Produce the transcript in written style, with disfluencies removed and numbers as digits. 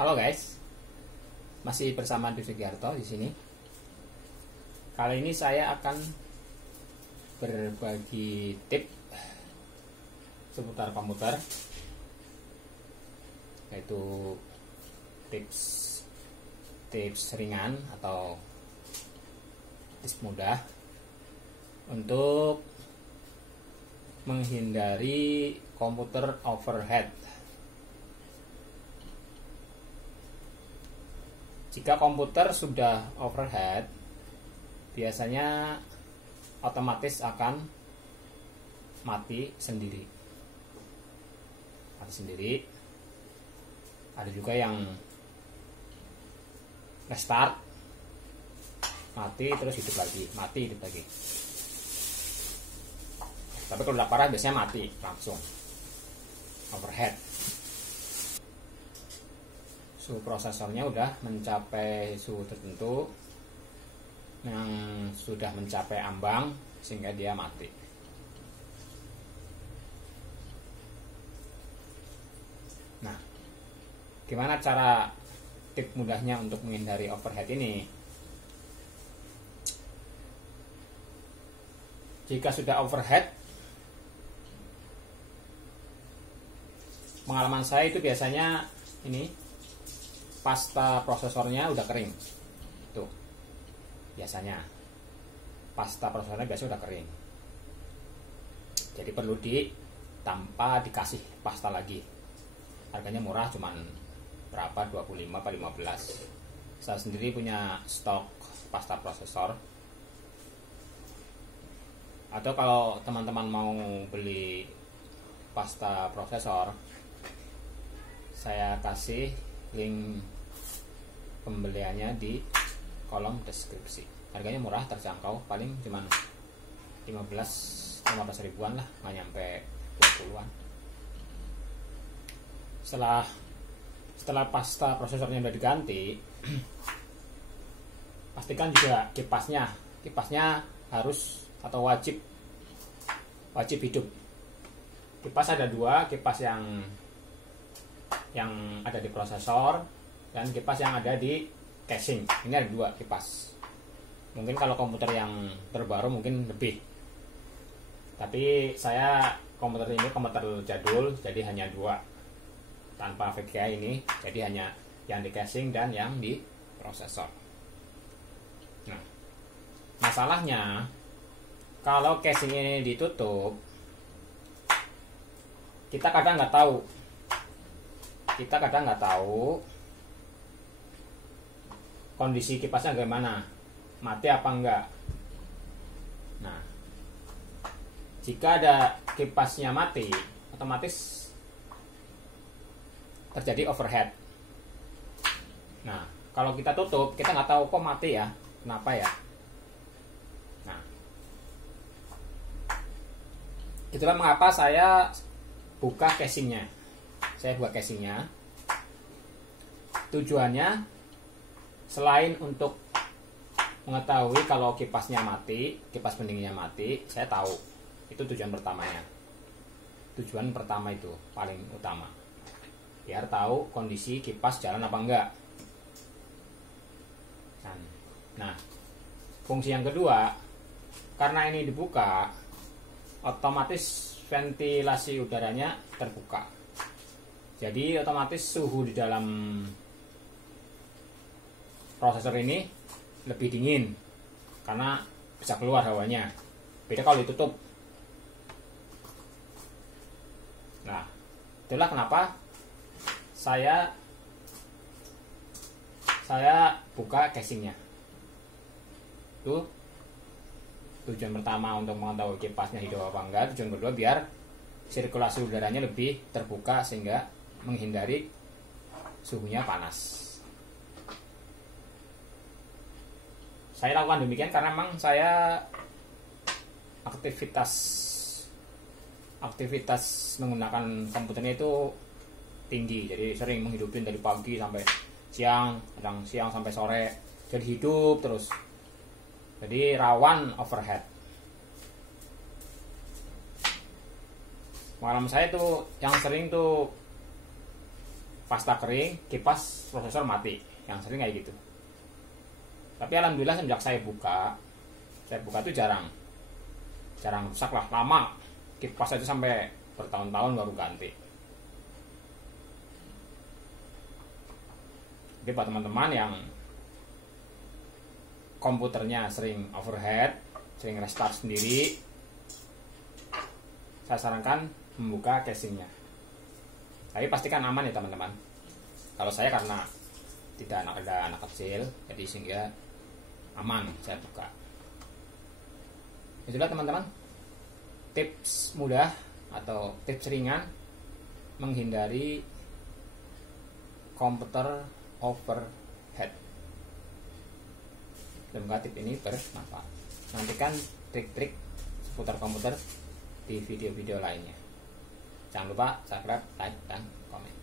Halo guys, masih bersama Dwi Sugiarto di sini. Kali ini saya akan berbagi tips seputar komputer, yaitu tips ringan atau tips mudah untuk menghindari komputer overheat. Jika komputer sudah overheat, biasanya otomatis akan mati sendiri. Ada juga yang restart, mati terus hidup lagi, Tapi kalau udah parah biasanya mati langsung, overheat. Suhu prosesornya udah mencapai suhu tertentu yang sudah mencapai ambang sehingga dia mati. Nah, gimana cara tips mudahnya untuk menghindari overheat ini? Jika sudah overheat, pengalaman saya itu biasanya ini pasta prosesornya udah kering. Tuh. Biasanya pasta prosesornya udah kering. Jadi perlu tanpa dikasih pasta lagi. Harganya murah, cuman berapa? 25 atau 15. Saya sendiri punya stok pasta prosesor. Atau kalau teman-teman mau beli pasta prosesor, saya kasih link pembeliannya di kolom deskripsi. Harganya murah, terjangkau, paling cuman 15 ribuan lah, nggak nyampe 20-an. Setelah pasta prosesornya udah diganti, pastikan juga kipasnya harus atau wajib hidup. Kipas ada dua, kipas yang ada di prosesor dan kipas yang ada di casing. Ini ada dua kipas. Mungkin kalau komputer yang terbaru mungkin lebih, tapi saya komputer ini komputer jadul, jadi hanya dua tanpa VGA ini, jadi hanya yang di casing dan yang di prosesor. Nah, masalahnya kalau casing ini ditutup, kita kadang nggak tahu kondisi kipasnya bagaimana, mati apa enggak. Nah, jika ada kipasnya mati, otomatis terjadi overheat. Nah, kalau kita tutup, kita nggak tahu kok mati ya, kenapa ya. Nah, itulah mengapa saya buka casingnya. Tujuannya selain untuk mengetahui kalau kipasnya mati, kipas pendinginnya mati, saya tahu. Itu tujuan pertamanya. Tujuan pertama itu paling utama. Biar tahu kondisi kipas jalan apa enggak. Nah, fungsi yang kedua, karena ini dibuka, otomatis ventilasi udaranya terbuka. Jadi otomatis suhu di dalam prosesor ini lebih dingin karena bisa keluar hawanya. Beda kalau ditutup. Nah, itulah kenapa saya buka casingnya. Itu tujuan pertama, untuk mengetahui kipasnya hidup apa enggak. Tujuan kedua, biar sirkulasi udaranya lebih terbuka sehingga menghindari suhunya panas. Saya lakukan demikian karena memang saya aktivitas menggunakan komputernya itu tinggi, jadi sering menghidupin dari pagi sampai siang, kadang siang sampai sore, jadi hidup terus, jadi rawan overheat. Malam saya tuh yang sering tuh pasta kering, kipas, prosesor mati. Yang sering kayak gitu. Tapi alhamdulillah sejak saya buka tuh jarang rusak lah, lama. Kipas itu sampai bertahun-tahun baru ganti. Jadi buat teman-teman yang komputernya sering overheat, sering restart sendiri, saya sarankan membuka casingnya. Tapi pastikan aman ya teman-teman. Kalau saya karena tidak ada anak kecil, jadi sehingga aman saya buka. Itulah teman-teman, tips mudah atau tips ringan menghindari komputer overheat. Semoga tips ini bermanfaat. Nantikan trik-trik seputar komputer di video-video lainnya. Jangan lupa subscribe, like, dan komen.